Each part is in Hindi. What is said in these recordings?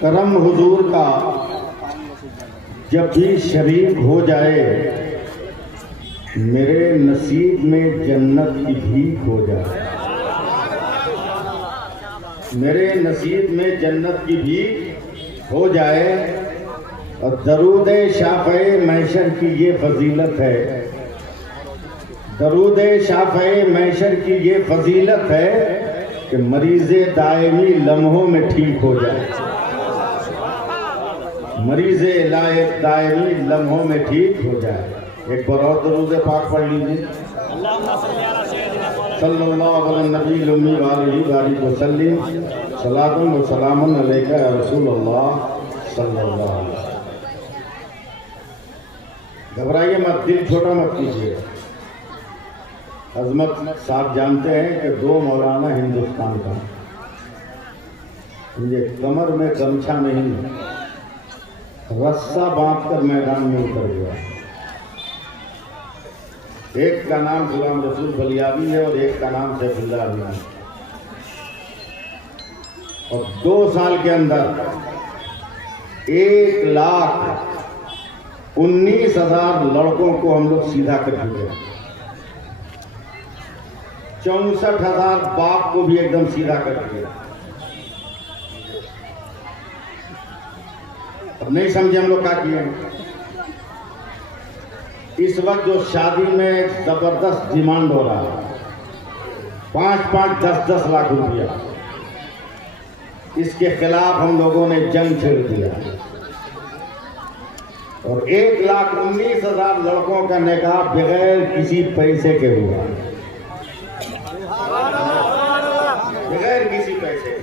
करम हुजूर का जब भी शरीक हो जाए, मेरे नसीब में जन्नत की भीख हो जाए। मेरे नसीब में जन्नत की भीख हो जाए। और दरूद शाफ़े मैशर की ये फजीलत है, दरूद शाफ़े मैशर की ये फजीलत है कि मरीज़े दायमी लम्हों में ठीक हो जाए। मरीज़े दायमी लम्हों में ठीक हो जाए। एक बार और दरूद पाक पढ़ लीजिए। सल्लल्लाहु अलैहि नबी वालिही बारिक वसल्लिम सलातुन व सलामुन अलैका या रसूलल्लाह सल्लल्लाहु अलैहि वसल्लम। घबराइए मत, दिल छोटा मत कीजिए। अजमत साहब जानते हैं कि 2 मौलाना हिंदुस्तान का, मुझे कमर में गमछा नहीं, रस्सा बांधकर मैदान में उतर गया। एक का नाम गुलाम रसूल बलियावी है और एक का नाम सैफुल्लाह अली। और 2 साल के अंदर 1,19,000 लड़कों को हम लोग सीधा कर चुके हैं। 64,000 बाप को भी एकदम सीधा कर दिया। अब नहीं समझे हम लोग क्या किए। इस वक्त जो शादी में जबरदस्त डिमांड हो रहा है, 5-5, 10-10 लाख रुपया, इसके खिलाफ हम लोगों ने जंग छेड़ दिया। और 1,19,000 लड़कों का निकाह बगैर किसी पैसे के हुआ, बगैर किसी पैसे के।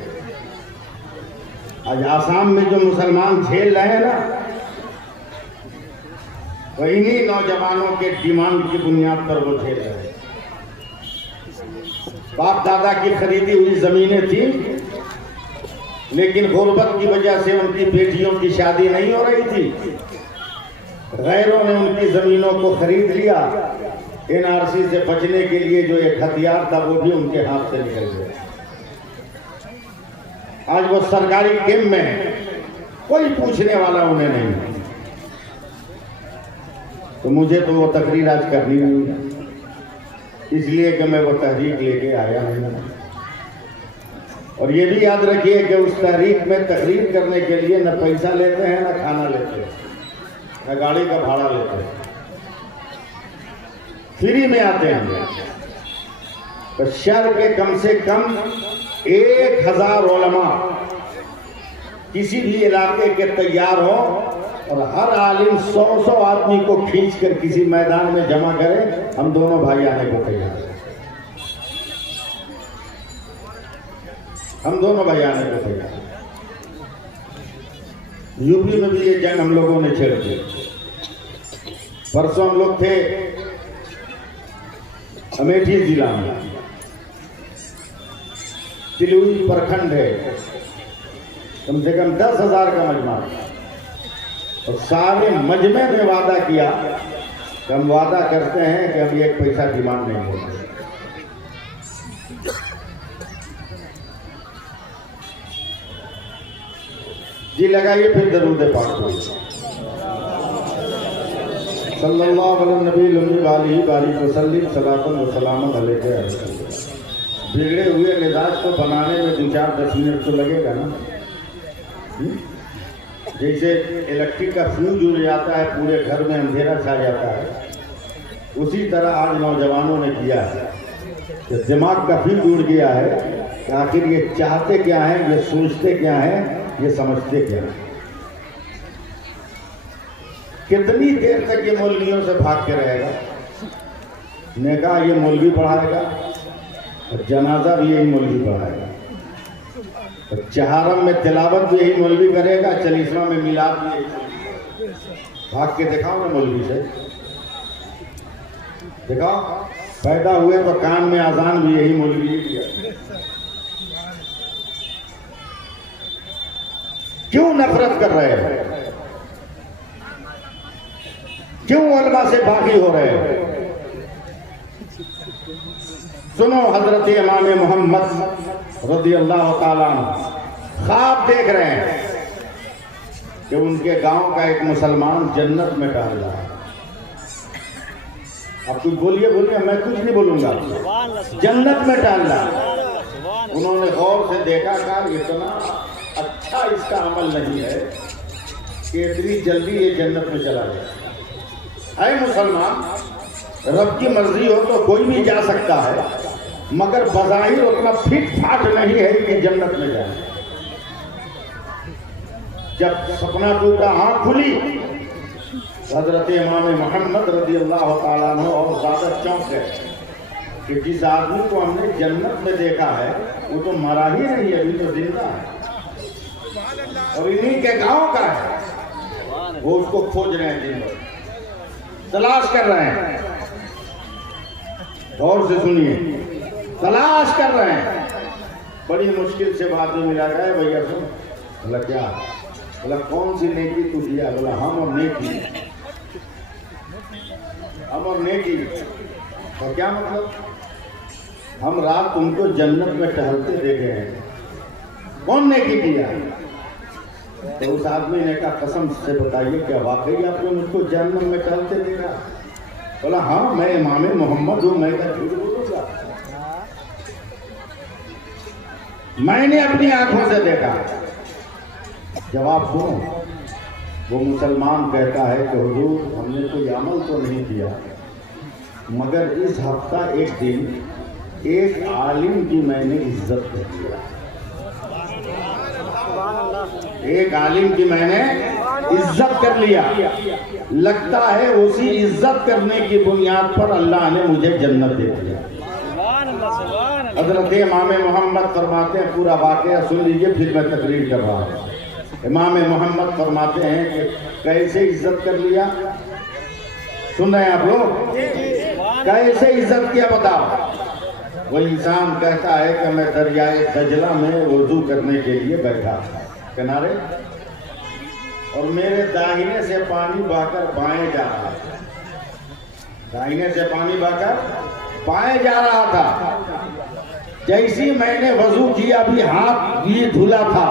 आज आसाम में जो मुसलमान झेल रहे हैं ना, वो इन्हीं नौजवानों के डिमांड की बुनियाद पर वो झेल रहे हैं। बाप दादा की खरीदी हुई जमीनें थी, लेकिन गुर्बत की वजह से उनकी बेटियों की शादी नहीं हो रही थी। गैरों ने उनकी जमीनों को खरीद लिया। एनआरसी से बचने के लिए जो एक हथियार था वो भी उनके हाथ से निकल गया। आज वो सरकारी कैंप में, कोई पूछने वाला उन्हें नहीं। तो मुझे तो वो तकरीर आज करनी नहीं, इसलिए कि मैं वो तहरीक लेके आया नहीं। और ये भी याद रखिए कि उस तहरीक में तकरीर करने के लिए न पैसा लेते हैं, न खाना लेते हैं, न गाड़ी का भाड़ा लेते हैं, फ्री में आते हैं। तो शहर के कम से कम 1,000 उलमा किसी भी इलाके के तैयार हो और हर आलिम 100 आदमी को खींचकर किसी मैदान में जमा करे, हम दोनों भाई आने को तैयार हैं। हम दोनों भाई आने को तैयार हैं। यूपी में भी ये जंग हम लोगों ने छेड़ दी। परसों हम लोग थे अमेठी जिला में, तिलुई प्रखंड है, कम से कम 10,000 का मजमा। और सारे मजमे ने वादा किया कि हम वादा करते हैं कि हम 1 पैसा डिमांड नहीं होगा। जी लगाइए फिर दरूद पाक सल्लल्लाहु अलैहि वसल्लम सलातुन व सलामुन अलैका। बिगड़े हुए मिजाज को बनाने में 2-4-10 मिनट तो लगेगा ना। जैसे इलेक्ट्रिक का फ्यूज उड़ जाता है, पूरे घर में अंधेरा छा जाता है, उसी तरह आज नौजवानों ने किया है कि दिमाग का फ्यूज उड़ गया है कि आखिर ये चाहते क्या हैं, ये सोचते क्या हैं, ये समझते क्या हैं। कितनी देर तक ये मौलवियों से भाग के रहेगा। निकाह ये मौलवी पढ़ाएगा और जनाजा भी यही मौलवी पढ़ाएगा। तो चहारम में तिलावत भी यही मौलवी करेगा, चलीसवा में मिलाद भी यही। भाग के दिखाओ ना मौलवी से, दिखाओ। पैदा हुए तो कान में अजान भी यही मौलवी ही किया। क्यों नफरत कर रहे हैं? क्यों उलमा से बागी हो रहे हैं? सुनो, हजरत इमाम मोहम्मद रज़ियल्लाहु ताला अन्हु ख्वाब देख रहे हैं। कि उनके गांव का एक मुसलमान जन्नत में टहल रहा है। अब कुछ बोलिए बोलिए, मैं कुछ नहीं बोलूंगा। जन्नत में टहल रहा है। उन्होंने गौर से देखा का इतना अच्छा इसका अमल नहीं है कि इतनी जल्दी ये जन्नत में चला गया है। मुसलमान, रब की मर्जी हो तो कोई भी जा सकता है, मगर बज़ाहिर उतना फिट फाट नहीं है कि जन्नत में जाए। जब सपना टूटा, आँख खुली, हजरत इमाम मोहम्मद रज़ियल्लाहु ताला अन्हु और ज़्यादा चौंक गए कि जिस आदमी को हमने जन्नत में देखा है वो तो मरा ही नहीं है, अभी तो जिंदा है और इन्हीं के गांव का है। वो उसको खोज रहे हैं, दिन भर तलाश कर रहे हैं। गौर से सुनिए, तलाश कर रहे हैं। बड़ी मुश्किल से बात में मिला गया, भैया सुन। बोला क्या? बोला कौन सी नेकी तू किया? बोला हम और नेकी, हम और नेकी। और क्या मतलब? हम रात तुमको जन्नत में टहलते देखे हैं, कौन नेकी किया? तो उस आदमी ने कहा कसम से बताइए क्या वाकई आपने मुझको जन्नत में टहलते देखा? बोला हाँ, मैं इमाम मोहम्मद हूँ, मैं क्या झूठ बोलूंगा? मैंने अपनी आंखों से देखा। जवाब सुनो, वो मुसलमान कहता है कि हुजूर हमने कोई अमल तो नहीं किया, मगर इस हफ्ता एक दिन एक आलिम की मैंने इज्जत कर दिया। एक आलिम की मैंने इज्जत कर लिया। लगता है उसी इज्जत करने की बुनियाद पर अल्लाह ने मुझे जन्नत दे दिया। हज़रत इमाम मोहम्मद फरमाते हैं, पूरा वाक़या सुन लीजिए फिर मैं तकरीर कर रहा हूँ। इमाम मोहम्मद फरमाते हैं कि कैसे इज्जत कर लिया, सुन रहे हैं आप लोग? कैसे इज्जत किया बताओ? वो इंसान कहता है कि मैं दरियाए दजला में वुज़ू करने के लिए बैठा किनारे, और मेरे दाहिने से पानी बहकर बाएं जा रहा था। दाहिने से पानी बहकर बाएं जा रहा था। जैसी मैंने वजू किया, अभी हाथ ये धुला था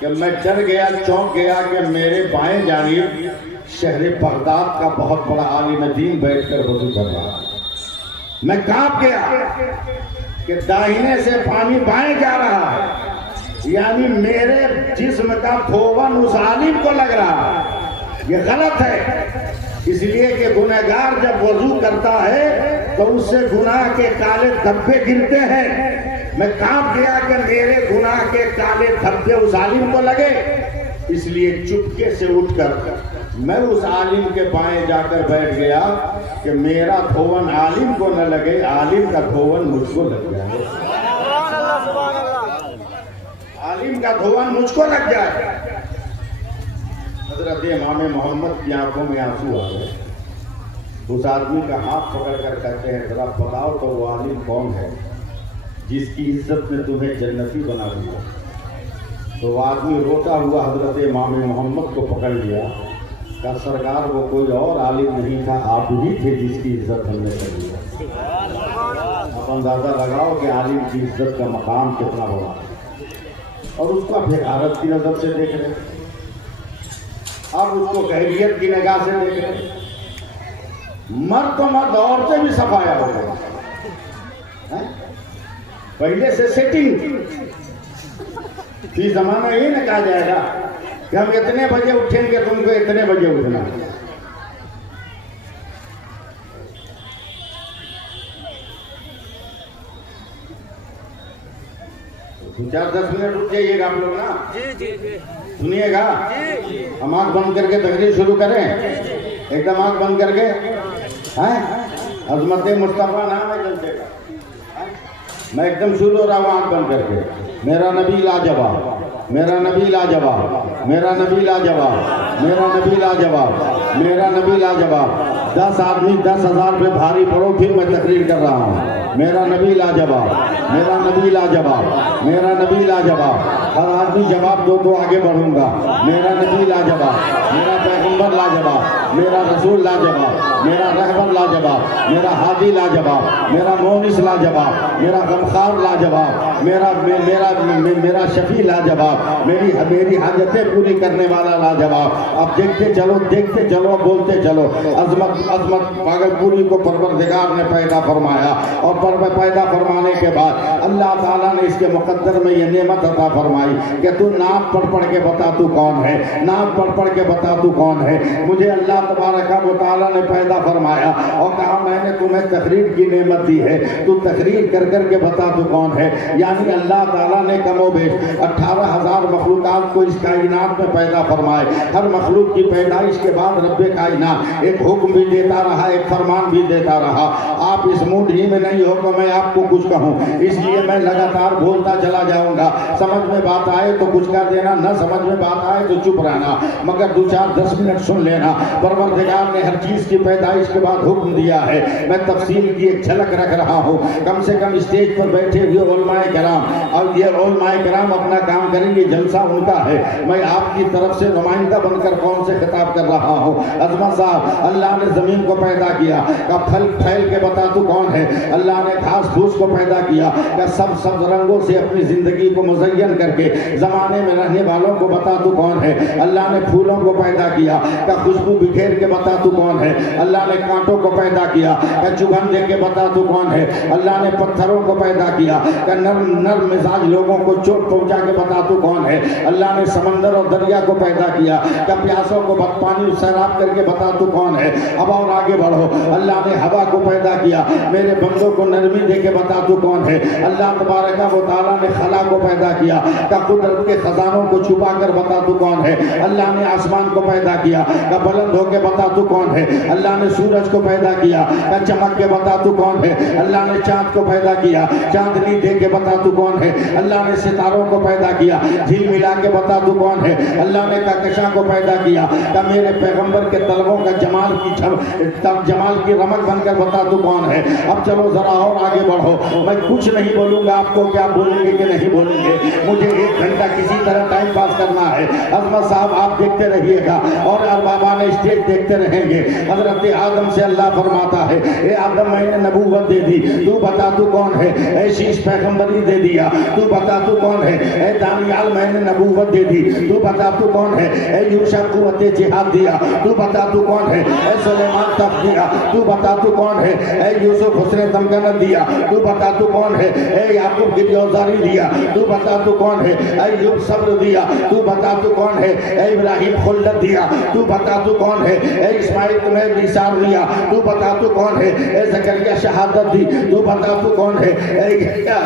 कि मैं डर गया, चौंक गया कि मेरे बाएं जानिब शहर बगदाद का बहुत बड़ा आलिम दीन बैठकर वजू कर रहा। मैं कांप गया कि दाहिने से पानी बाएं जा रहा है, यानी मेरे जिस्म का धोवन उस आलिम को लग रहा है। ये गलत है, इसलिए कि गुनहगार जब वजू करता है तो उससे गुनाह के काले धब्बे गिरते हैं। मैं कांप गया कि मेरे गुनाह के काले धब्बे उस आलिम को लगे, इसलिए चुपके से उठकर मैं उस आलिम के बाएं जाकर बैठ गया कि मेरा धोवन आलिम को न लगे, आलिम का धोवन मुझको लग जाए। आलिम का धोवन मुझको लग जाए। हज़रत इमाम मोहम्मद की आंखों में आंसू आ गए। उस आदमी का हाथ पकड़ कर कहते हैं, जरा बताओ तो वो आलिम कौन है जिसकी इज्जत में तुम्हें जन्नती बना दिया? तो वो आदमी रोता हुआ हज़रत इमाम मोहम्मद को पकड़ लिया। कहा सरकार वो कोई और आलिम नहीं था, आप ही थे जिसकी इज्जत हमने कर लिया। आप अंदाज़ा लगाओ कि आलिम की इज्जत का मकाम कितना बड़ा है, और उसका भिखारत की नज़र से देख रहे, अब उसको खैरियत की निगाह से देख रहे। मर्द तो मर्द, औरतें भी सफाया हो गए। पहले से सेटिंग फिर जमाना ये न कहा जाएगा कि हम इतने बजे उठेंगे, तुमको इतने बजे उठना। दो चार 10 मिनट रुक जाइएगा आप लोग ना, सुनिएगा। हम आँख बंद करके तकरीर शुरू करें, एकदम आँख बंद करके। हैं अज़मत मुस्तफ़ा नाम है जलसे का, मैं एकदम शुरू हो रहा हूँ आँख बंद करके। मेरा नबी लाजवाब, मेरा नबी लाजवाब, मेरा नबी लाजवाब, मेरा नबी लाजवाब, मेरा नबी लाजवाब। 10 आदमी 10,000 पे भारी पड़ो, फिर मैं तकरीर कर रहा हूँ। मेरा नबी लाजवाब, मेरा नबी लाजवाब, मेरा नबी लाजवाब। हर आदमी जवाब दो तो आगे बढ़ूंगा। मेरा नबी लाजवाब, मेरा पैगंबर लाजवाब, मेरा रसूल लाजवाब, मेरा रहबर लाजवाब, मेरा हादी लाजवाब, मेरा मोनिस लाजवाब, मेरा गमखार लाजवाब, मेरा शफी लाजवाब, मेरी हाजतें पूरी करने वाला लाजवाब। अब देखते चलो, बोलते चलो। अजमत पागलपुरी को परवरदिगार ने पैदा फरमाया और पैदा फरमाने के बाद अल्लाह ताला ने इसके मुकद्दर में ये नेमत अता फरमाई कि तू नाम पढ़ के बता तू कौन है, नाम पढ़ के बता तू कौन है। मुझे अल्लाह तबारक व तआला ने पैदा फरमाया और कहा मैंने तुम्हें तकरीर की नेमत दी है, तू तकरीर कर के बता तू कौन है। यानी अल्लाह ताला ने कमोबेश 18,000 मखलूकात को इस कायनात में पैदा फरमाए। हर मखलूक की पैदाइश के बाद रब्बे कायनात एक हुक्म भी देता रहा, एक फरमान भी देता रहा। आप इस मूड ही में नहीं हो तो मैं आपको कुछ कहूँ, इसलिए मैं लगातार बोलता चला जाऊंगा। समझ में बात आए तो कुछ कर देना, न समझ में बात आए तो चुप रहना, मगर 2-4-10 मिनट सुन लेना। परवरदिगार ने हर चीज की पैदाइश के बाद हुक्म दिया है। मैं तफसील की एक झलक रख रहा हूँ। कम से कम स्टेज पर बैठे हुए उलमाए किराम, और ये उलमाए किराम अपना काम करेंगे, जलसा उनका है। मैं आपकी तरफ से नुमाइंदा बनकर कौन से खिताब कर रहा हूँ। अजमत साहब, अल्लाह ने जमीन को पैदा किया, का फल फैल के बता तू कौन है। अल्लाह ने घास फूस को पैदा किया, का सब रंगों से अपनी जिंदगी को मुज़य्यन करके जमाने में रहने वालों को बता तू कौन है। अल्लाह ने फूलों को पैदा किया, का खुशबू बिखेर के बता तू कौन है। अल्लाह ने कांटों को पैदा किया, का चुभन दे के बता तू कौन है। अल्लाह ने पत्थरों को पैदा किया, का नर्म मिजाज लोगों को चोट पहुंचा के बता तू कौन है। अल्लाह ने समंदर और दरिया को पैदा किया, का प्यासों को पानी सैराब करके बता तू कौन है। अब और आगे बढ़ो। अल्लाह ने हवा को पैदा किया, मेरे बंदों को नरमी दे के बता तू कौन है। अल्लाह तबारक व तआला ने खला को पैदा किया, का कुदरत के खजानों को छुपा कर बता तू कौन है। अल्लाह ने आसमान को पैदा किया, का बुलंद होके बता तू कौन है। अल्लाह ने सूरज को पैदा किया, का चमक के बता तू कौन है। अल्लाह ने चांद को पैदा किया, चांदनी दे के बता तू कौन है। अल्लाह ने सितारों को पैदा किया, झिल मिला के बता तू कौन है। अल्लाह ने कहकशां को पैदा किया, का मेरे पैगंबर के तलवों का जमाल की रमक बनकर बता तू कौन है। अब चलो जरा और आगे बढ़ो। मैं कुछ नहीं बोलूंगा, आपको क्या बोलेंगे कि नहीं बोलेंगे, मुझे 1 घंटा किसी तरह टाइम पास करना है। अजमत साहब आप देखते रहिएगा और बाबा ने स्टेज देखते रहेंगे। हजरत आदम से अल्लाह फरमाता है, ए आदम मैंने नबूवत दे दी, तू बता तू कौन है। ए शीश पैगंबरी दे दिया, तू बता तू कौन है। ए दानियाल मैंने नबूवत दे दी, तू बता तू कौन है। ए यूशा कुव्वते जिहाद दिया, तू बता तू कौन है। ए सुलेमान तख्त दिया, तू बता तू कौन है। ए यूसुफ हुस्न तमकनत दिया, तू बता तू कौन है। ए याकूब की औजारी दिया, तू बता तू कौन है। ए यूब सब्र दिया, तू बता तू कौन है। ए इब्राहिम खुल्लत दिया, तू बता तू कौन है। ए इस्माइल तुम्हें निसार दिया, तू बता तू कौन है। ए जकरिया शहादत दी, तू बता तू कौन है। ए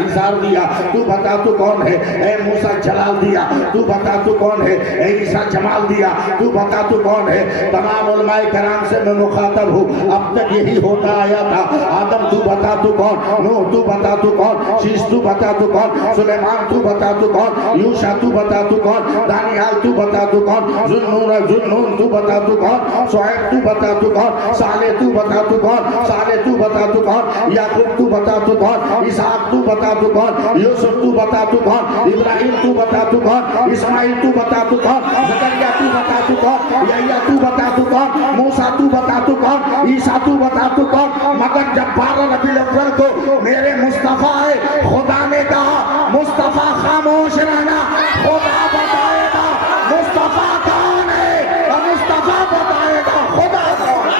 इसार दिया, तू बता तू कौन है। ए मूसा जलाल दिया, तू बता तू कौन है। ए ईसा जमाल दिया, तू बता तू कौन है। तमाम उलमाए कराम से मैं मुखातब हूँ, अब तक यही होता आया था। आदम तू बता तू कौन, नूह तू बता तू कौन, शीश तू बता तू कौन, सुलेमान तू बता तू कौन, यूशा तू बता तू कौन, दानियाल तू बता तू कौन, जुन्नून तू बता तू कौन, शुएब तू बता तू कौन, सालेह तू बता तू कौन, सालेह तू बता तू कौन, याकूब तू बता तू कौन, इसहाक तू बता तू कौन, यूसुफ तू बता तू कौन, इब्राहिम तू बता तू कौन, इस्माइल तू बता तू कौन, जकरिया तू बता तू कौन, यहया तू बता तू कौन, मूसा तू बता तू कौन, ईसा तू बता तू कौन। मगर जब 12 रबीउल अव्वल को मेरे मुस्तफा है, खुदा ने कहा मुस्तफा खामोश रहना, खुदा बताएगा मुस्तफा कौन है और मुस्तफा बताएगा खुदा कौन है।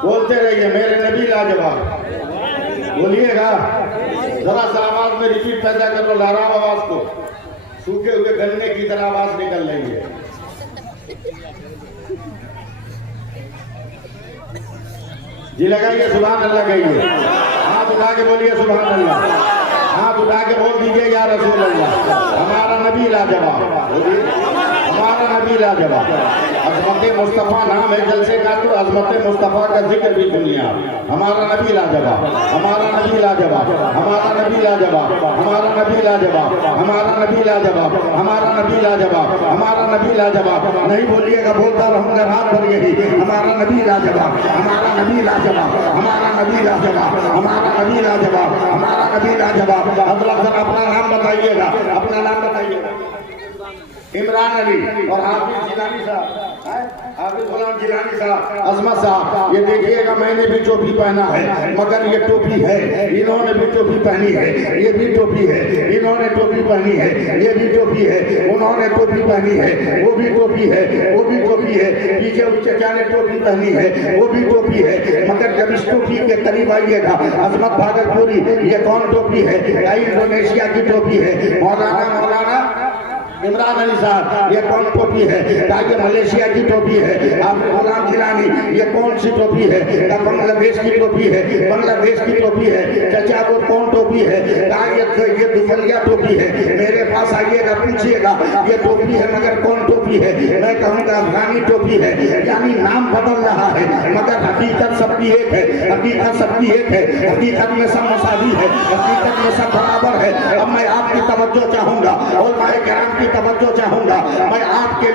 बोलते रहिए मेरे नबी लाजवाब, बोलिएगा जरा सा आवाज में रिपीट पैदा कर लो, लहराओ आवाज को, सूखे हुए गन्ने की तरह आवाज निकल रही है। जी लगाइए सुभान अल्लाह कहिए, हाथ उठा के बोलिए सुभान अल्लाह, हाथ उठा के बोल दीजिए या रसूल अल्लाह, हमारा नबी लाजवाब, बोलिए। हमारा नबी लाजवाब। अजमत मुस्तफ़ा नाम है जलसे का, तो अजमत मुस्तफ़ा का जिक्र भी दुनिया। हमारा नबी लाजवाब, हमारा नबी लाजवाब, हमारा नबी लाजवाब, हमारा नबी लाजवाब, हमारा नबी लाजवाब, हमारा नबी लाजवाब, हमारा नबी लाजवाब। नहीं बोलिएगा, बोलता रहूंगा रात भर यही। हमारा नबी लाजवाब, हमारा नबी लाजवाब, हमारा नबी लाजवाब, हमारा नबी लाजवाब, हमारा नबी लाजवाब। हजरत सर अपना नाम बताइएगा, अपना नाम बताइएगा। इमरान अली और हाफिज जिलानी साहब, हाफिज गुलाम जिलानी साहब, अजमत साहब। ये देखिएगा, मैंने भी टोपी पहना है, मगर ये टोपी है, इन्होंने भी टोपी पहनी है, ये भी टोपी है, इन्होंने टोपी पहनी है, ये भी टोपी है, उन्होंने टोपी पहनी है, वो भी टोपी है, वो भी टोपी है, पीछे उस चचा ने टोपी पहनी है, वो भी टोपी है। मगर जब इस टोपी के करीब आइएगा, अजमत भागलपुरी, ये कौन टोपी है? इंडोनेशिया की टोपी है। मौलाना इमरान अली साहब, ये कौन टोपी है? ये मलेशिया की टोपी है। आप गुलाम जिलानी, ये कौन सी टोपी है? बांग्लादेश की टोपी है, बांग्लादेश की टोपी है। चाचा वो कौन टोपी है? ये दुबलिया टोपी है। मेरे पास आइएगा, पूछिएगा ये टोपी है, मगर कौन टोपी है? मैं कहूँगा अफगानी टोपी है। यानी नाम बदल रहा है, मगर हकीकत सबकी एक है, हकीकत सबकी एक है। हकीकत में सब मसावी है, हकीकत में सब बराबर है। अब मैं आपकी तवज्जो चाहूंगा और माए किराम की तवज्जो चाहूंगा। मैं आपके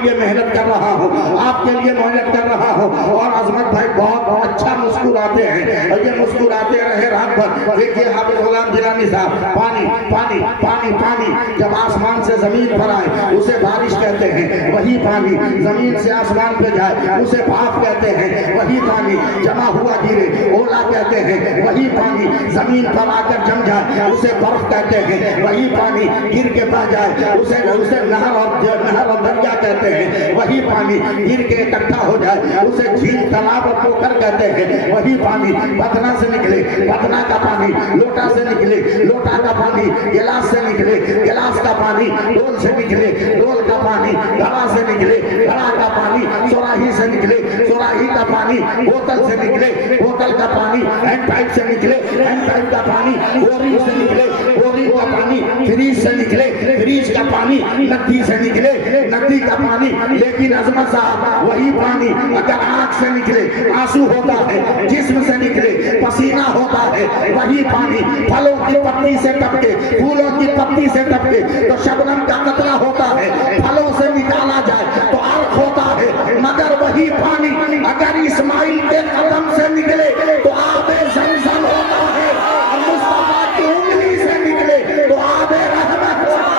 लिए मेहनत कर रहा हूँ, आपके लिए मेहनत कर रहा हूँ। और अजमत भाई बहुत अच्छा मुस्कुराते हैं, और ये मुस्कुराते रहे रात भर। देखिए हाफिज गुलाम जिलानी साहब, पानी पानी पानी पानी जब आसमान से जमीन पर आए उसे बारिश कहते हैं। वही पानी जमीन से आसमान पे जाए उसे भाप कहते हैं। वही पानी जमा हुआ गिरे ओला कहते हैं। वही पानी जमीन पर आकर जम जाए उसे बर्फ कहते हैं। वही पानी गिर के बह जाए उसे नहर और दरिया कहते हैं। वही पानी गिर के इकट्ठा हो जाए उसे झील तालाब और पोखर कहते हैं। वही पानी बदना से निकले, बदना का पानी लोटा से निकले, लोटा का पानी गिलास से निकले, गिलास का पानी डोल से निकले, डोल का पानी घड़ा से निकले, घड़ा का पानी सुराही से निकले, सुराही का पानी बोतल से निकले, बोतल का पानी हैंड पाइप से निकले, हैंड पाइप का पानी बोरी से निकले, बोरी का पानी फ्रीज से निकले, फ्रीज का पानी नदी से निकले, नदी का पानी। लेकिन अजमत साहब वही पानी अगर आंख से निकले आंसू होता है, जिस्म से निकले पसीना होता है। वही पानी फलों की पत्ती से टपके, फूलों की पत्ती से टपके तो शबनम का कतरा होता है। फलों से निकाला जाए तो आंख होता है। मगर वही पानी अगर इस्माइल के कदम से निकले तो आबे ज़मज़म होता है, और मुस्तफा की उंगली से निकले तो आबे रहमत होता है।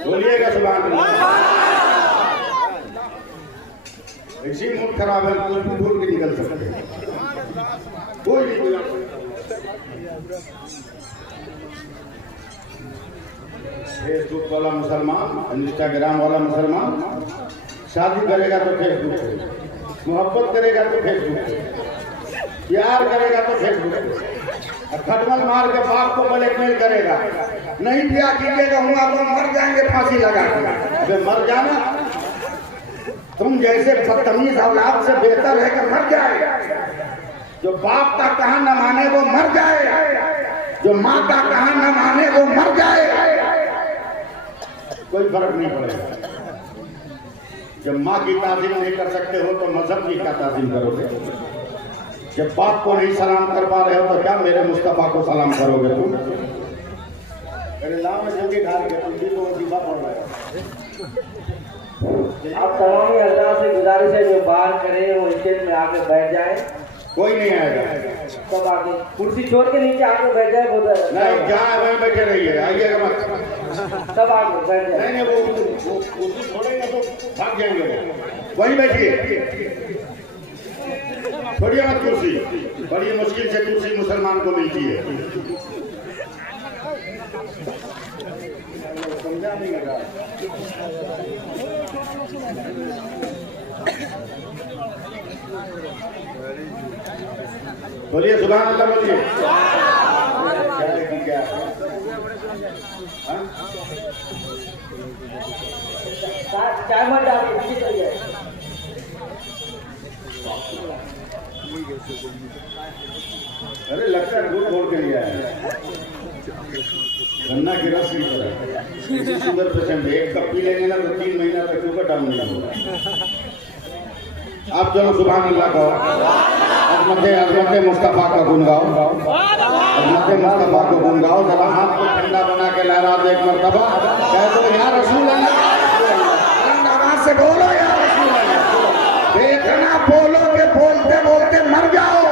बोलिएगा सुभान अल्लाह। इसी मूड खराब है, कुछ भी भूल के निकल सकते हैं, कोई नहीं। फेसबुक वाला मुसलमान, इंस्टाग्राम वाला मुसलमान शादी करेगा तो फेसबुक पे, मोहब्बत करेगा तो फेसबुक पे, प्यार करेगा तो फेसबुक पे, खटमल मार के बाप को ब्लैकमेल करेगा। नहीं ब्याह कीजिएगा, हम आप मर जाएंगे फांसी लगा के। मर जाना, तुम जैसे बदतमीज औलाद से बेहतर है कि मर जाए। जो बाप का कहा न माने वो मर जाए, जो माँ का कहा न माने वो मर जाए, कोई फर्क नहीं पड़ेगा। जब माँ की ताज़ीम नहीं कर सकते हो तो मजहब की क्या ताज़ीम करोगे? जब बाप को नहीं सलाम कर पा रहे हो तो क्या मेरे मुस्तफा को सलाम करोगे तुम? मेरे लाभ में जल्दी ढाल के तुम भी तो वजीफा पढ़ रहे हो। आप तमाम हजरात से गुजारिश है जो बात करें वो स्टेज में आके बैठ जाए। कोई नहीं आएगा, सब आगे कुर्सी छोड़ के नीचे आके बैठ जाए। नहीं जहाँ वहीं बैठे रहिए, आइएगा मत। सब आगे बैठ जाए। नहीं वो कुर्सी छोड़ेंगे तो भाग जाएंगे, वहीं बैठिए, छोड़िए मत कुर्सी। बड़ी मुश्किल से कुर्सी मुसलमान को मिलती है, समझा नहीं लगा। बोलिए सुभान अल्लाह, बोलिए। क्या चाय मत डालिए, पीछे चलिए। अरे लगता है दूध छोड़ के लिया है, गन्ना की रस की तरह। शुगर पेशेंट एक कप पी लेंगे ना तो 3 महीना तक शुगर डाउन नहीं होगा। आप चलो सुभान अल्लाह कहो, अजमते मुस्तफा का गुन गाओ, अजमते मुस्तफा को गुन गाओ। जरा हाथ को ठंडा बना के लहरा दो एक मरतबा, कह दो या रसूल अल्लाह, आवाज से बोलो या रसूल अल्लाह। देखना बोलो के बोलते बोलते मर जाओ,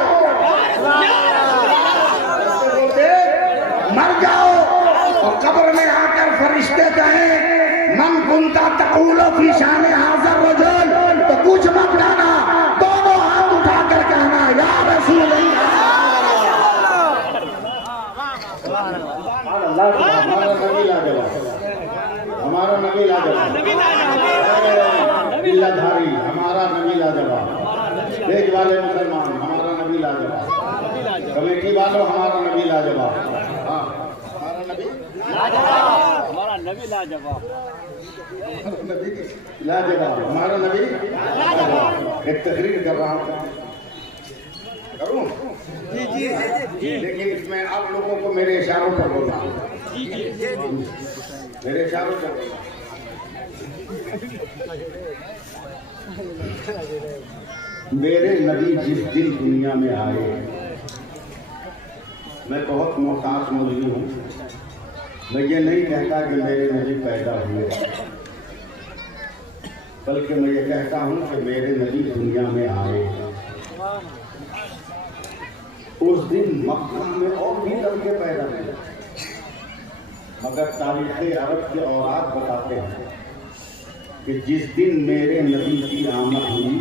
मर जाओ और कब्र में आकर फरिश्ते कहें मन कुंता तकूलो फी शान हाज़र रजुल, तो कुछ मत कहना, दोनों हाथ उठाकर कहना या रसूल अल्लाह। हमारा नबी लाजवाब, हमारा नबी लाजवाब, इल्लाधारी हमारा नबी लाजवाब, देश वाले मुसलमान हमारा नबी लाजवाब, कमेटी वालों हमारा नबी लाजवाब। हमारा नबी लाजवाब, हमारा नबी लाजवाब, लाजवाब, हमारा नबी लाजवाब। एक तकरीर कर रहा हूँ, करूँ? जी। लेकिन इसमें आप लोगों को मेरे इशारों पर बोलना, मेरे इशारों पर बोलना। मेरे नबी जिस दिन दुनिया में आए, मैं बहुत मोहताज मौलवी हूँ, मैं ये नहीं कहता कि मेरे नबी पैदा हुए, बल्कि मैं ये कहता हूँ कि मेरे नबी दुनिया में आए। उस दिन मक्का में और भी लड़के पैदा हुए, मगर तारीख़ अरब के औरात बताते हैं कि जिस दिन मेरे नबी की आमद हुई,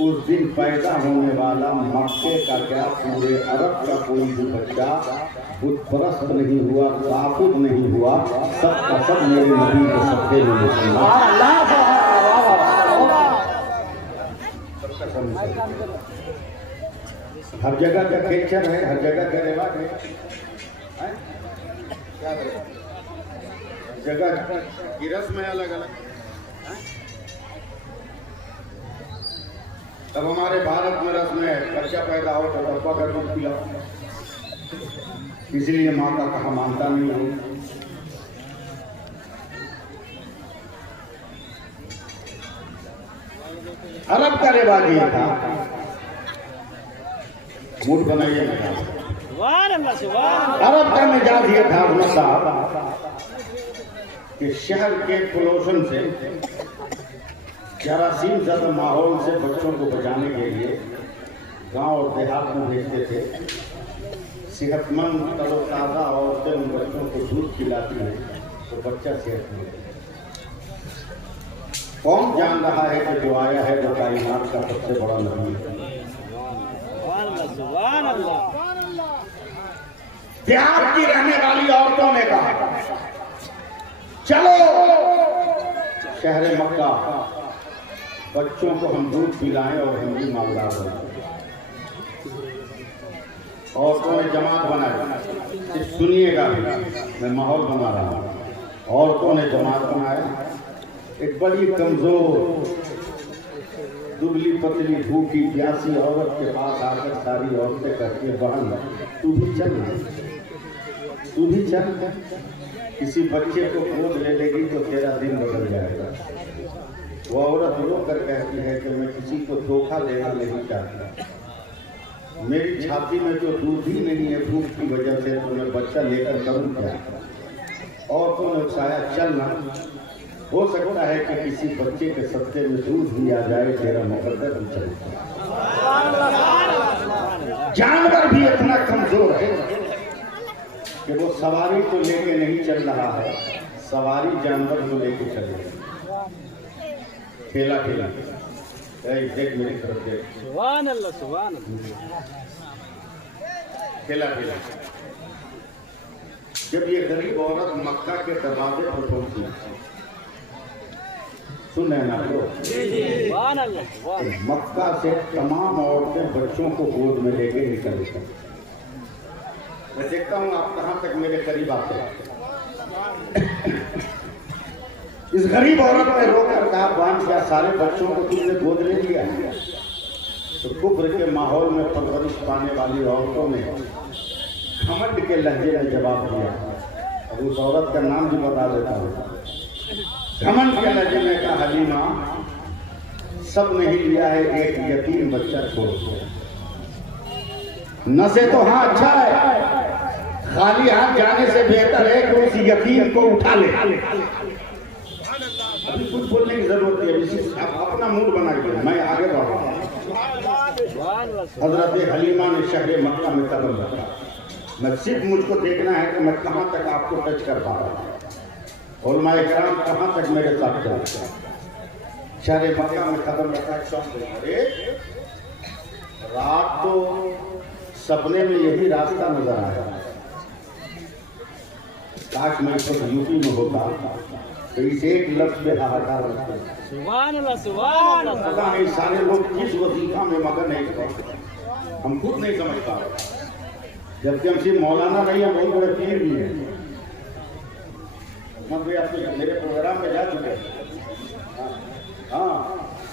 उस दिन पैदा होने वाला मक्के का क्या पूरे अरब का कोई भी बच्चा बुतपरस्त नहीं हुआ, काफिर नहीं हुआ, सब का सब मेरे नबी के सत्ते में मुसलमान। हर जगह का कल्चर है, हर जगह का रिवाज है, क्या जगह की रस्म है अलग अलग। तब हमारे भारत में रस्म है बच्चा पैदा हो तो डब्बा का दूध पिलाओ, इसलिए माँ का कहा मानता नहीं हो। अरब का रिवाज ये था, मूड बनाइए अरब का मिजाज ये था कि शहर के पोल्यूशन से, जरासीम ज़्यादा माहौल से बच्चों को बचाने के लिए गांव और देहात में भेजते थे। सेहतमंद तरोताज़ा औरतें उन बच्चों को दूध खिलाती हैं तो बच्चा सेहतमंद। कौन जान रहा है कि जो आया है वो कायनात का सबसे बड़ा नबी है। देहात की रहने वाली औरतों ने कहा चलो शहर मक्का बच्चों को हम दूध पिलाएं और हम भी मालदार बने। औरतों ने जमात बनाई, सुनिएगा भी, मैं माहौल बना रहा हूँ। औरतों ने जमात बनाया, एक बड़ी कमजोर दुबली पतली भूखी प्यासी औरत के पास आकर सारी औरतें कहती है बहन तू भी चल, तू भी चल, किसी बच्चे को गोद ले लेगी तो तेरा दिन बदल जाएगा। वो औरत रो कर कहती है कि मैं किसी को धोखा देना नहीं चाहती, मेरी छाती में जो दूध ही नहीं है भूख की वजह से, तो मैं बच्चा लेकर करूँ क्या। औरतों ने उकसाया चलना, हो सकता है कि किसी बच्चे के सत्ते में दूध भी आ जाए, तेरा मुकद्दर भी चलता। जानवर भी इतना कमजोर है कि वो सवारी को लेके नहीं चल रहा है, सवारी जानवर को लेके चले। ठेला ठेला देख मेरी तरफ देख, सुभान अल्लाह सुभान अल्लाह। ठेला ठेला जब ये गरीब औरत मक्का के दरवाजे पर पहुंची, सुन रहे ना तो मक्का से तमाम औरतें बच्चों को गोद में लेके निकल गई। मैं देखता हूँ आप कहाँ तक मेरे करीब आते हैं। इस गरीब औरत ने रोकर कहा, बांध क्या सारे बच्चों को तुमने गोद ले लिया? तो कुफ्र के माहौल में परवरिश पाने वाली औरतों ने घमंड के लहजे में जवाब दिया। और उस औरत का नाम भी बता देता हूँ। घमंड के लहजे में कहा, हलीमा सब नहीं लिया है, एक यतीम बच्चा छोड़ दिया। नशे तो हाँ अच्छा है, खाली हाथ जाने से बेहतर है कि उस यतीम को उठा ले। अभी कुछ बोलने की जरूरत नहीं है, आप अपना मूड बनाइए, मैं आगे बढ़ रहा हूँ। हजरत हलीमा ने शहर मक्का में कदम रखा। मैं सिर्फ मुझको देखना है कि मैं कहाँ तक आपको टच कर पा रहा हूँ, उलमाए किराम कहाँ तक मेरे साथ चलते हैं। शहर मक्का में कदम रखा। अरे रात तो सपने में यही रास्ता नजर आया। काश मैं तो यूपी में होता तो इस एक लफ्ज में हाहाकार रखते। पता नहीं सारे लोग किस वजीफा में मगन है, हम खुद नहीं समझ पा रहे। जबकि हम सिर्फ मौलाना नहीं है, बहुत बड़े पीर भी हैं। आप मेरे प्रोग्राम में जा चुके हैं। हाँ,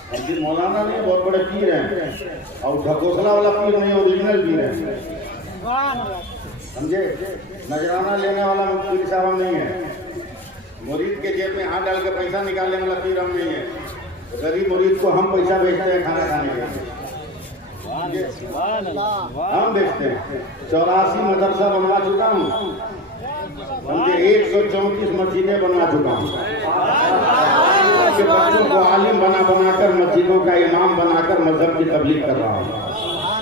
हम सिर्फ मौलाना नहीं, बहुत बड़े पीर हैं। और ढकोसला वाला पीर नहीं, ओरिजिनल पीर है। समझे? नजराना लेने वाला पीर साहब नहीं है। मुरीद के जेब में हाथ डाल के पैसा निकालने वाला पीर हम नहीं है। तो गरीब मुरीद को हम पैसा बेचते हैं खाना खाने के लिए, हम बेचते हैं। 84 मदरसा बनवा चुका हूँ, 134 मस्जिदें बनवा चुका हूँ। बच्चों को आलिम बनाकर मस्जिदों का इमाम बनाकर मजहब की तबलीग कर रहा हूँ।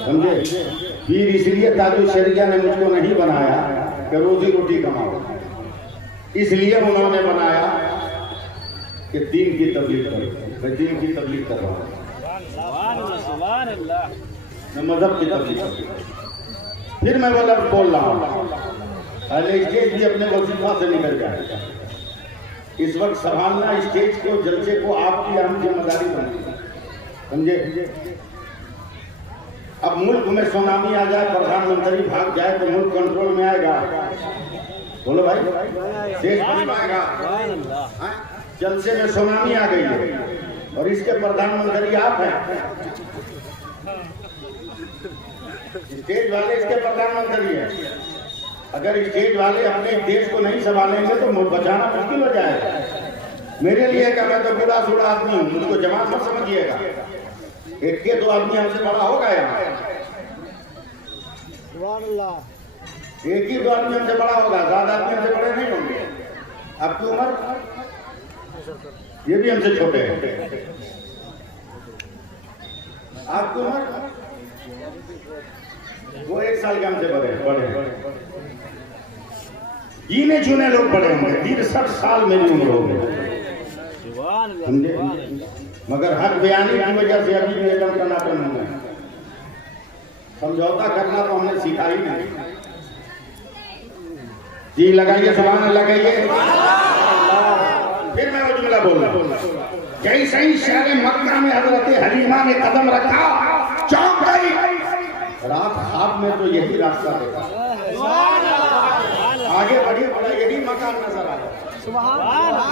समझे? पीर इसलिए ताजु शरिया ने मुझको नहीं बनाया कि रोजी रोटी कमाओ, इसलिए उन्होंने बनाया कि दीन की तबलीग करो। मैं दीन की तबलीग कर रहा हूँ, मैं मजहब की तबलीग कर रहा हूँ। फिर मैं वो लफ्ज़ बोल रहा हूँ, स्टेज भी अपने वजीफा से निकल जाएगा। इस वक्त संभालना स्टेज को, जलसे को आपकी अहम जिम्मेदारी बनती है। समझे? अब मुल्क में सुनामी आ जाए, प्रधानमंत्री भाग जाए तो मुल्क कंट्रोल में आएगा? बोलो भाई, देश बन पाएगा? जलसे में सुनामी आ गई है और इसके प्रधानमंत्री आप हैं। स्टेज वाले इसके प्रधानमंत्री हैं। अगर स्टेज वाले अपने देश को नहीं संभालेंगे तो बचाना मुश्किल हो जाएगा। मेरे लिए क्या, मैं तो बूढ़ा सूढ़ा आदमी हूँ, मुझको जवान मत समझिएगा। एक के दो आदमी हमसे बड़ा होगा यहाँ, एक ही दो आदमी हमसे बड़ा होगा, ज्यादा आदमी हमसे बड़े नहीं होंगे। आपकी उम्र, ये भी हमसे छोटे हैं। आपकी उम्र, वो 1 साल के हमसे बड़े। गिने चुने लोग बड़े होंगे। 63 साल मेरी उम्र हो गई, समझे? मगर हक बयानी की वजह से अभी भी एकदम टनाटन हो गए। समझौता करना तो हमने सीखा ही नहीं। जी लगाइए, सुभान अल्लाह कहिए। फिर मैं वो जुमला बोल रहा हूँ। जैसे ही शहर मक्का में हजरत हलीमा ने कदम रखा, चौंक गई। रात ख्वाब में तो यही रास्ता देखा, आगे बढ़ी, बड़ा यही मकान नजर आया।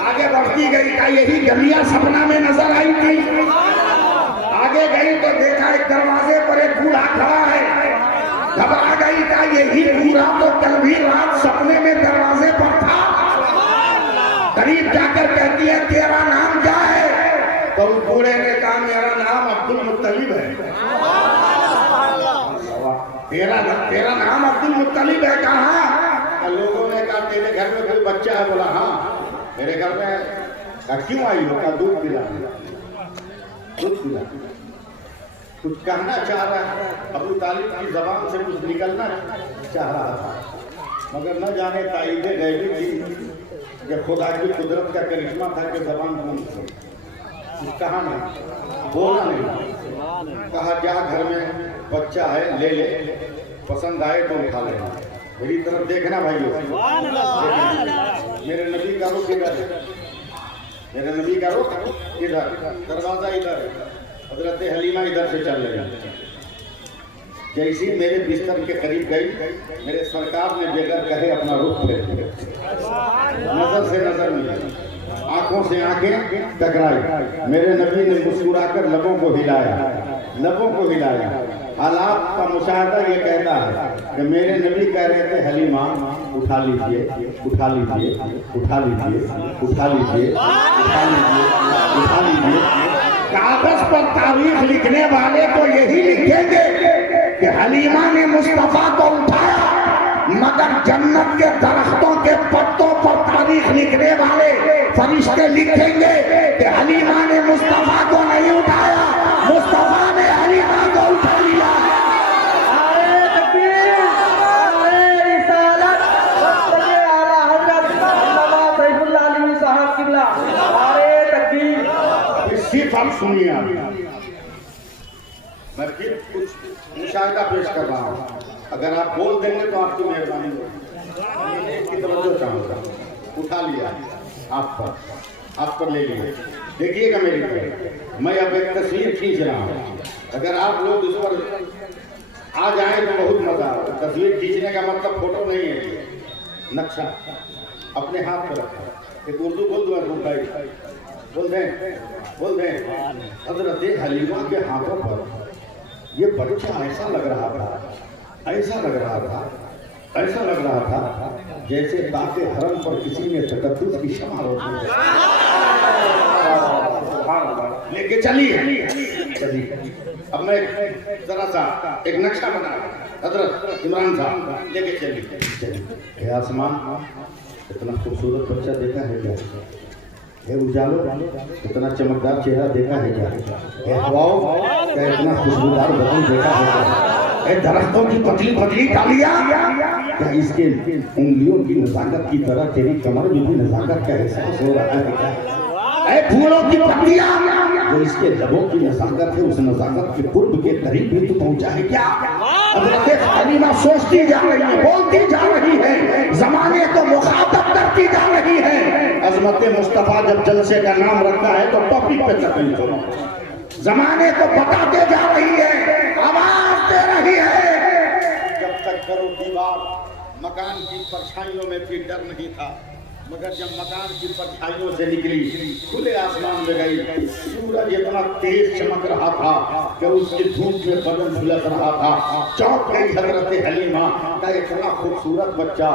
आगे बढ़ती गई का यही गलियां सपना में नजर आई थी। आगे गई तो देखा एक दरवाजे पर एक बूढ़ा खड़ा है। घबरा गई का यही बूढ़ा तो कल भी रात सपने में दरवाजे पर था। करीब जाकर कहती है, तेरा नाम क्या है? तो उस बूढ़े ने कहा, मेरा नाम अब्दुल मुत्तलिब है। तेरा नाम अब्दुल मुत्तलिब है? कहाँ? लोगों ने कहा, तेरे घर में कोई बच्चा है? बोला, हाँ मेरे घर में है। क्यों आई हो? दूध पिला। दूध पिला। कुछ कहना चाह रहा है, अबू तालिब की जबान से कुछ निकलना चाह रहा था, मगर न जाने ताइदे गैबी थी कि खुदा की कुदरत का करिश्मा था कि जबान बंद थी। कुछ कहा नहीं, बोला नहीं। कहा, जा घर में बच्चा है, ले ले, पसंद आए तो उठा लेना। मेरी तरफ देखना भाइयों, मेरे नबी का रुख इधर है, मेरे नबी का रुख इधर, दरवाजा इधर है। हजरत हलीमा इधर से चल रही। जैसी मेरे बिस्तर के करीब गई, मेरे सरकार ने बेगर कहे अपना रुख फेर दिया। नजर से नजर मिली, आंख आंखों से आंखें टकराई। मेरे नबी ने मुस्कुराकर लबों को हिलाया, लबों को हिलाया। हालात का मुशाहदा ये कहता है कि मेरे नबी कह रहे थे हलीमा उठा लीजिए, उठा लीजिए, उठा लीजिए, उठा लीजिए, उठा लीजिए, उठा लीजिए। कागज पर तारीख लिखने वाले तो यही लिखेंगे कि हलीमा ने मुस्तफा को उठाया, मगर जन्नत के दरख्तों के पत्तों पर तारीख लिखने वाले फरिश्ते लिखेंगे कि हलीमा ने मुस्तफा को नहीं उठाया, मुस्तफा ने हलीमा को उठा लिया। सिर्फ आप सुनिए, मैं फिर कुछ मुशाहिदा पेश कर रहा हूँ। अगर आप बोल देंगे तो आपकी मेहरबानी होगी। इसकी तवज्जो चाहूँगा। उठा लिया आप पर ले लिए। देखिएगा मेरी तरफ, मैं अब एक तस्वीर खींच रहा हूँ। अगर आप लोग इस पर आ जाए तो बहुत मजा आएगा। तस्वीर खींचने का मतलब फोटो नहीं है, नक्शा अपने हाथ पर रखा। एक उर्दू बोल दो, बोल दें हजरत हलीमा के हाथों पर ये बच्चा ऐसा लग रहा था, ऐसा लग रहा था, ऐसा लग रहा था जैसे ताके हरम पर किसी ने तकद्दुस की शमा रोकी। लेके चलिए। अब मैं जरा सा एक नक्शा बना, हजरत इमरान साहब लेके चलिए। आसमान इतना खूबसूरत बच्चा देखा है क्या? ये उजालो इतना चमकदार चेहरा देखा है क्या? ये हवाओं का इतना खुशबूदार बदन देखा है क्या? ये दरख्तों की पतली पतली डालियां, क्या इसके उंगलियों की नजाकत की तरह तेरी कमर में भी नजाकत का एहसास हो रहा है क्या? ऐ फूलों की पत्तियां, जो इसके लबों की नजाकत है, उस नजाकत के कुर्ब के करीब भी तो पहुंचा है क्या? हज़रत हलीमा सोचती जा रही है, बोलती जा रही है, जमाने को मुखातब करती जा रही है। अजमत मुस्तफा जब जलसे का नाम रखता है तो टॉपिक पे तकलीफ हो, जमाने को बताते जा रही है, आवाज दे रही है। जब तक करो दीवार मकान की परछाइयों में भी डर नहीं था, मगर जब मकान की परछाइयों से निकली, खुले आसमान में गई, सूरज इतना तेज चमक रहा था कि उसकी धूप में बदन झुलस रहा था। चौंक गई हजरत हलीमा का इतना खूबसूरत बच्चा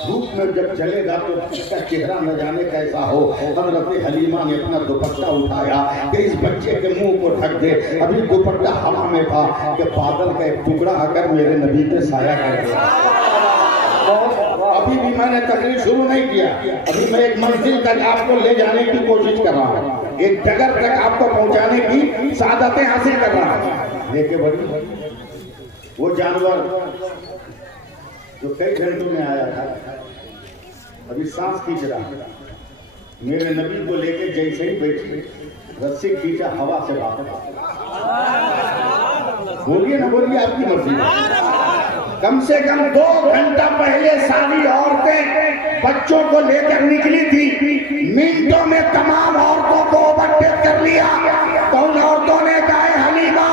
धूप में जब चलेगा तो उसका चेहरा न जाने कैसा हो। हजरत हलीमा ने अपना दुपट्टा उठाया कि इस बच्चे के मुंह को ढक दे। अभी दुपट्टा हवा में था कि बादल का एक टुकड़ा आकर मेरे नबी पे साया कर गया। अभी भी मैंने तकरीर शुरू नहीं किया, अभी मैं एक मंजिल तक आपको ले जाने की कोशिश कर रहा हूँ, एक जगह तक आपको पहुंचाने की सादतें हासिल कर रहा हूँ। लेके बड़ी वो जानवर जो कई घंटों में आया था, अभी सांस खींच रहा, मेरे नबी को लेके जैसे ही बैठी, रस्सी खींचा, हवा से वापस। बोलिए ना बोलिए, आपकी मर्जी। कम से कम 2 घंटा पहले सारी औरतें बच्चों को लेकर निकली थी, मिनटों में तमाम औरतों को ओवरटेक कर लिया। तो उन औरतों ने कहा, हलीमा,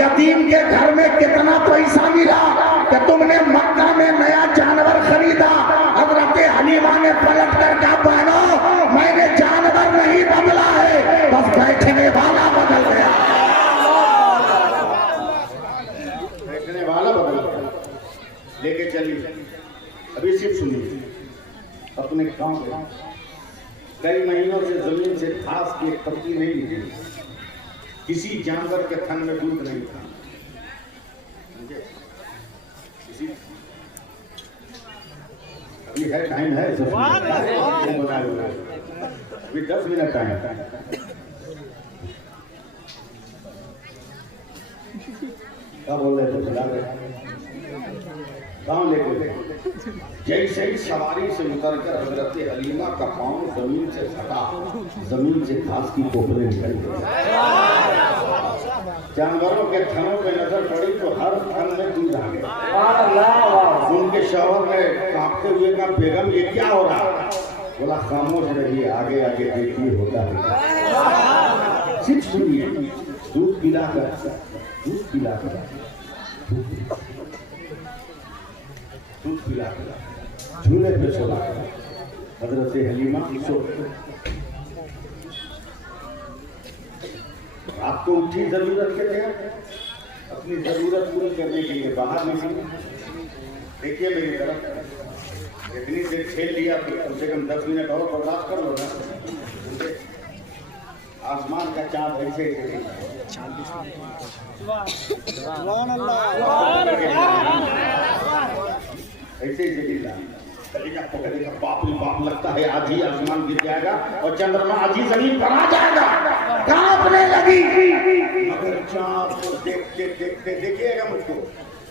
यतीम के घर में कितना पैसा मिला कि तुमने मक्का में नया जानवर खरीदा? हजरत हलीमा ने पलट कर कहा, बहनों, मैंने जानवर नहीं बदला है, बस बैठने वाला बदल गया। बैठने वाला बदल गया। लेके चलिए। अभी सिर्फ सुनिए, अपने काम कई महीनों से जमीन से घास की एक पत्ती नहीं निकली, किसी जानवर के थन में दूध नहीं था। अभी है टाइम है, अभी 10 मिनट टाइम है। क्या बोल रहे थे? चला गए गाँव लेके जैसे ही सवारी से उतरकर हजरत हलीमा का पांव जमीन से सटा, जमीन से घास की टोकरे निकल गई। जानवरों के थनों पे नजर पड़ी तो हर थन में दूध आ गया। उनके शौहर ने कांपते हुए कहा, बेगम ये क्या हो रहा? बोला, खामोश रहिए, आगे आगे देखिए होता है। सिर्फ सुनिए, दूध पिलाकर दूध पिलाकर झूले पे सोला हजरत हलीमा सो आपको उठी जरूरत के लिए अपनी जरूरत पूरी करने के लिए बाहर निकलिए। देखिए मेरी तरफ इतनी देर खेल लिया तो कम से कम 10 मिनट और बर्दाश्त कर लो ना। आसमान का चाँद ऐसे ऐसे जगीला पकड़ेगा, बाप रे बाप लगता है आज ही आसमान गिर जाएगा और चंद्रमा आज ही जमीन पर आ जाएगा, कांपने लगी। मगर चाँद को देखते देखते, देखिएगा मुझको,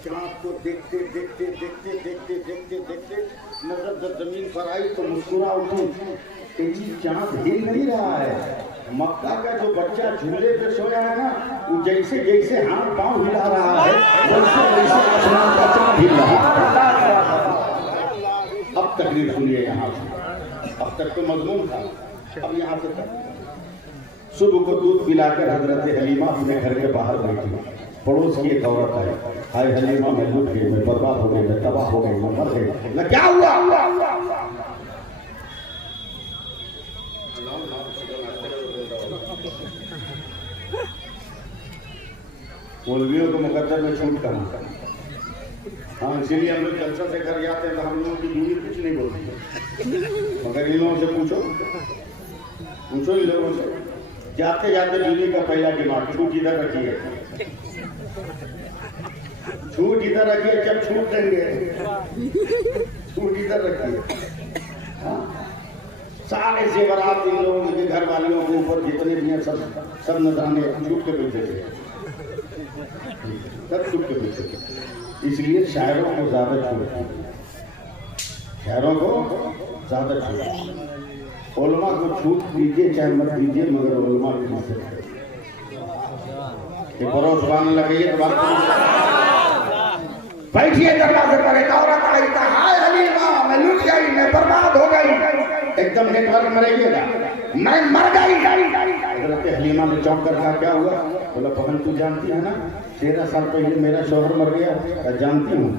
चाँद को देखते देखते देखते देखते देखते देखते नजर जब जमीन पर आई तो मुस्कुरा उठी। तेजी चाँद हिल नहीं रहा है। मक्का का जो बच्चा झूले पे सोया है ना, वो जैसे जैसे हाथ पांव हिला रहा है वैसे वैसे आसमान का चाँद हिल रहा है। अब तकरीर सुनिए यहाँ से, अब तक तो मजमून था, अब यहाँ से तक। सुबह को दूध पिलाकर हजरत हलीमा अपने घर के बाहर बैठी। पड़ोस की एक औरत है, हाय हलीमा मैं लुट गई, मैं बर्बाद हो गई, मैं तबाह हो गई, मैं मर गई। मैं क्या हुआ? मौलवियों को मुकद्दर में छूट करना। हाँ, इसीलिए हम लोग जलसा से घर जाते हैं तो हम लोगों की दूरी कुछ नहीं बोलती, मगर इन लोगों से पूछो इन लोगों से। जाते जाते दूरी का पहला दिमाग, छूट इधर रखिए, छूट इधर रखिए, जब छूट देंगे छूट इधर रखिए। हाँ, सारे जेवरात इन लोगों के घर वालियों के ऊपर जितने भी हैं सब नजराने छूट के पैसे थे, सब छूट के पैसे थे। इसलिए शायरों को ज्यादा छूट, शायरों को ज्यादा छूट। उलमा को छूट दीजिए चाहे मत दीजिए, मगर उलमा की ये परोस बांधने लगे तो बैठिए दरवाजे पर। एक औरत आई, हाय हलीमा मैं लुट गई, मैं बर्बाद हो गई। एकदम नेटवर्क में रहिएगा, मैं मर गई। हजरत हलीमा ने चौंक कर कहा क्या हुआ? बोला बहन तू जानती है ना 13 साल पहले मेरा शौहर मर गया। जानती हूँ।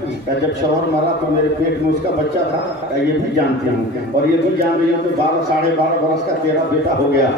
जब शौहर मरा तो मेरे पेट में उसका बच्चा था। ये भी जानती हूँ, और ये भी जान रही हूँ कि 12 साढ़े 12 बरस का तेरा बेटा हो गया,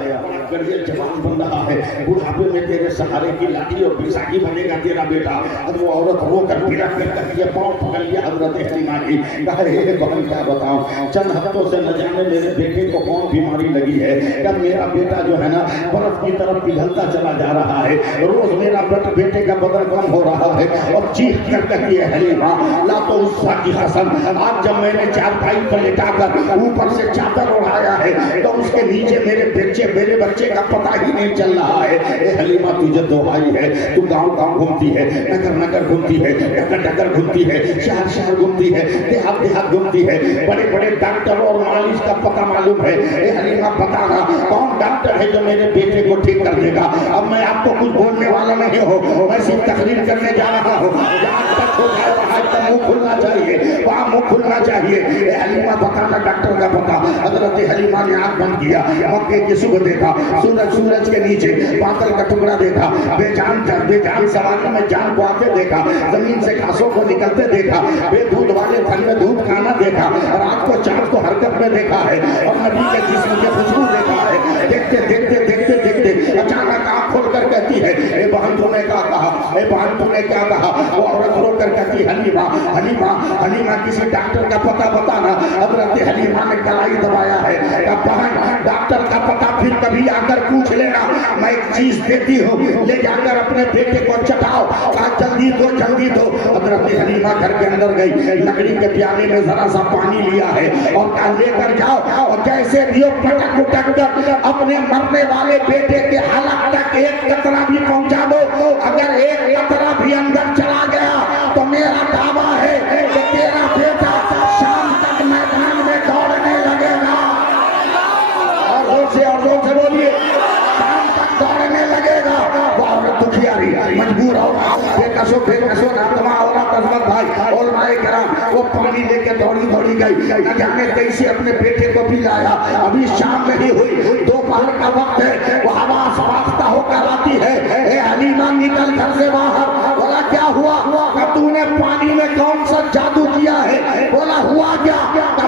जवान बन रहा है, बुढ़ापे में तेरे सहारे की लाठी और बैसाखी बनेगा तेरा बेटा। अब वो औरत रो कर पीड़ा कर पाँव पकड़ लिया हजरत हलीमा की। कहा बहन क्या बताऊँ, चंद हफ्तों से न जाने मेरे बेटे को कौन बीमारी लगी है। कब मेरा बेटा जो है ना बर्फ की तरफ पिघलता चला जा रहा है, रोज मेरा बेटे का बदन कम हो रहा है। और चीख कर कहती है हलीमा ला तो उस की कसम, आज जब मैंने चारपाई पर लिटाकर ऊपर से चादर उड़ाया है तो उसके नीचे मेरे बच्चे का पता ही नहीं चल रहा है। हलीमा तुझे दुहाई है, तू गांव घूमती है, नगर घूमती है, डगर घूमती है, शहर घूमती है, देहात घूमती है, बड़े डॉक्टर और मालिश का पता मालूम है। हलीमा बताना कौन डॉक्टर है जो मेरे बेटे को ठीक कर देगा। अब मैं आपको कुछ बोलने वाला नहीं हूँ, मैं सिर्फ तकरीर करने जा रहा हूँ। जहाँ तक हो जाए वहाँ तक मुँह खुलना चाहिए, वहाँ मुँह खुलना चाहिए। हलीमा बताना डॉक्टर का पता। हजरत हलीमा ने आँख बंद किया, मक्के की सुबह देखा, सूरज के नीचे बादल का टुकड़ा देखा, बेजान सवालों में जान को आते देखा, जमीन से घासों को निकलते देखा, बेदूध वाले फल में दूध खाना देखा, रात को चाँद को हरकत में देखा है, और नबी के जिस्म के खुशबू देखा है। देखते देखते अचानक आँख खोल कर कहती है ए बहन तूने क्या कहा, ए बहन तूने क्या कहा। वो औरत रो कर कहती हलीमा किसी डॉक्टर का पता बताना। हजरत हलीमा ने कलाई दबाया है, बहन डॉक्टर का पता फिर कभी आकर पूछ लेना, मैं एक चीज देती हूँ, ले जाकर अपने बेटे को चटाओ। जल्दी दो। हजरत हलीमा घर के अंदर गई, लकड़ी के प्याले में जरा सा पानी लिया है और लेकर जाओ, और जैसे भी पटक कर अपने मरने वाले बेटे के हलक तक एक कतरा भी पहुंचा दो। अगर एक कतरा भी अंदर चला गया तो मेरा दावा है कि तेरा बेटा शाम तक मैदान में दौड़ने लगेगा। और जोर से बोलिए, शाम तक दौड़ने लगेगा। वो औरत दुखियारी मजबूर हो, बेकसो नातमा औरत अजमत भाई और माए कराम, वो पानी लेके दौड़ी गई, न जाने कैसे अपने बेटे को पिलाया। अभी शाम नहीं हुई, दोपहर का वक्त है, वो आवाज वास्ता होकर आती है, ए हलीमा निकल घर से बाहर। बोला क्या हुआ? तूने पानी में कौन सा जादू किया है? बोला हुआ क्या?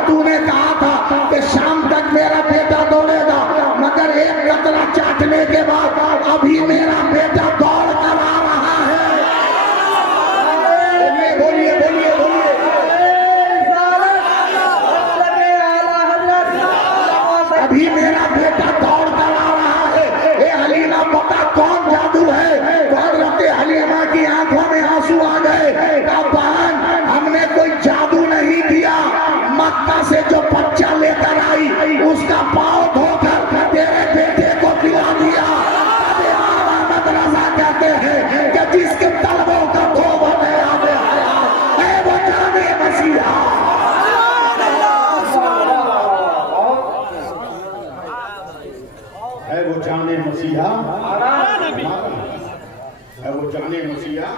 तूने कहा था कि शाम तक मेरा बेटा दौड़ेगा, मगर एक कतरा चाटने के बाद अभी मेरा है वो जाने मसीहा है वो जाने मसीहा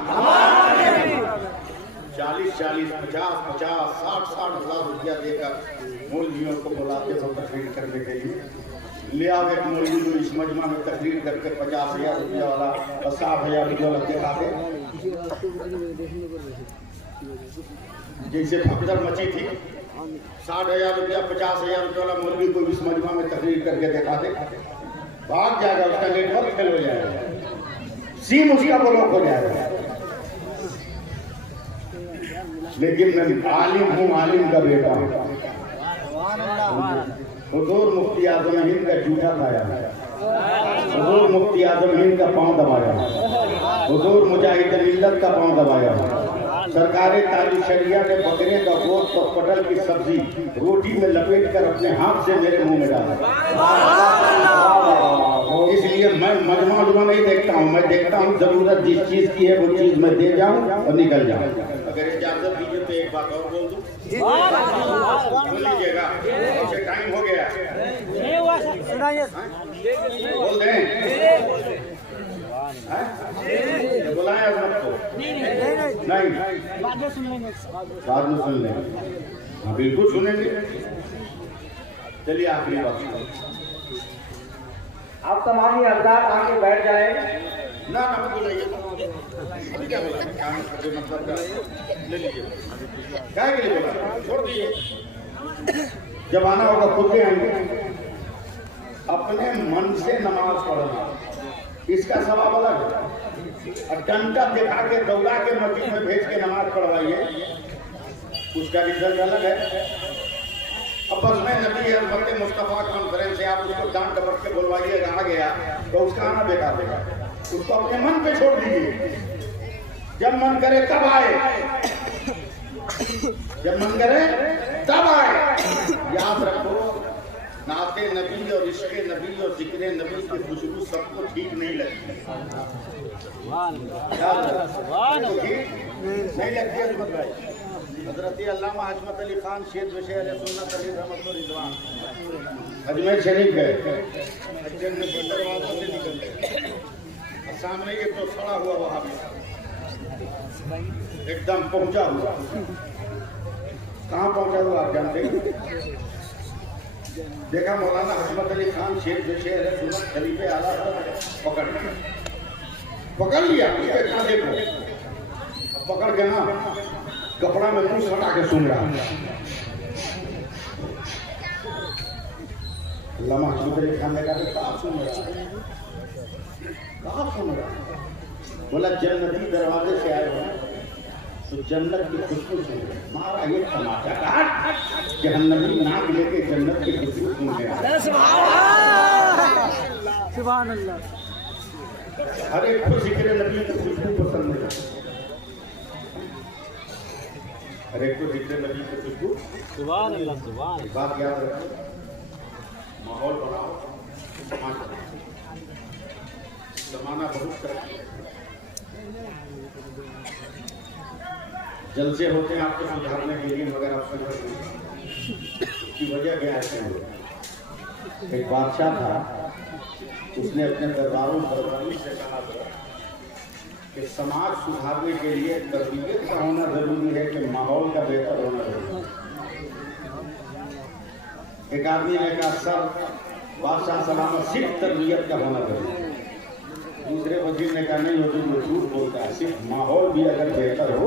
40-40, 50-50, 60-60 हजार रुपया देकर मौलवियों को बुलाते हो तकरीर करने के लिए। ले आओ एक मौलवी जो इस मजमा में तकरीर करके 50,000 रुपया वाला और 60,000 रुपया वाला दिखाते, जैसे भगदड़ मची थी। 60,000 रुपया 50,000 रुपया वाला मौलवी को इस मजमा में तकरीर करके दिखाते, भाग जाएगा, उसका नेटवर्क फेल हो जाएगा, सिम उसका ब्लॉक हो जाएगा। लेकिन मैं आलिम हूँ, आलिम का बेटा हूँ। हुजूर मुफ्ती आजम हिंद का जूठा खाया, हुजूर मुफ्ती आजम हिंद का पांव दबाया, हुजूर मुजाहिद मिल्लत का पांव दबाया, सरकारे ताली शरिया ने बकरे का गोश्त और पटल की सब्जी रोटी में लपेट कर अपने हाथ से मेरे मुंह में डाला। इसलिए मैं मजमा नहीं देखता हूँ, मैं देखता हूँ जरूरत जिस चीज की है वो चीज मैं दे जाऊँ और निकल जाऊँ। अगर इजाजत दीजिए तो एक बात और बोल दूं, सुन लीजिएगा, मुझे टाइम हो गया, बोल दें, बुलाएं अजमत को, नहीं बाद में सुन लेंगे। हाँ बिल्कुल सुनेंगे। चलिए आखिरी बात, आप तमाम हजरात आके बैठ जाए। ना अभी क्या बोला, मतलब ले लीजिए, क्या के लिए बोला, छोड़ दीजिए। जब आना होगा खुद के आएंगे। अपने मन से नमाज पढ़ना, इसका सवाब अलग है। और डंडा दिखा के दौड़ा के मस्जिद में भेज के नमाज पढ़वाइए, उसका रिजल्ट अलग है। अब बस में नबी अहमद मुस्तफ़ा कॉन्फ्रेंस से आप उसको डांट डपट के बुलवाइए, आ गया तो उसका आना बेकार देगा। उसको अपने मन पे छोड़ दीजिए, जब मन करे तब आए, जब मन करे तब आए। याद रखो, नाते नबी और इश्क़े नबी और जिक्र नबी की खुशबू सबको ठीक नहीं लगती, नहीं लगती अजमत भाई। हजरत अल्लामा हजमत अली खान शेख विषय सुन्नत अली रहमत और रिजवान अजमेर शरीफ गए, दरवाजे से निकल गए, सामने ये तो खड़ा हुआ वहां एकदम पहुंचा हुआ। कहाँ पहुंचा हुआ आप जानते हैं? देखा मौलाना हजमत अली खान शेख विषय सुन्नत खलीफे आला पकड़ लिया, देखो पकड़ के ना कपड़ा में मुंह सटा के सुन रहा। अल्लामा हजमत अली खान ने कहा कहाँ सुन रहा, कहाँ सुन रहा? बोला जन्नती दरवाजे से आए हो तो जन्नत की खुशबू सुन रहे। मारा ये तमाचा काट, जहन्नमी नाक लेके जन्नत की खुशबू सुन गया। सुभान अल्लाह। हर एक को जिक्र नबी की खुशबू पसंद है, हर एक को जिक्र नबी की खुशबू। सुभान अल्लाह, सुभान। बात याद रखो, माहौल बनाओ, जमाना बहुत तरक्की, जलसे होते हैं आपको सुधारने के लिए, मगर आप सुधर नहीं। उसकी वजह क्या है? एक बादशाह था, उसने अपने दरबारों दरबारी से कहा कि समाज सुधारने के लिए तरबियत का होना जरूरी है कि माहौल का बेहतर होना जरूरी है। एक आदमी ने कहा सर बादशाह सलामत सिर्फ तरबियत का होना जरूरी है। दूसरे वजीर ने कहा नहीं, वो झूठ बोलता है, सिर्फ माहौल भी अगर बेहतर हो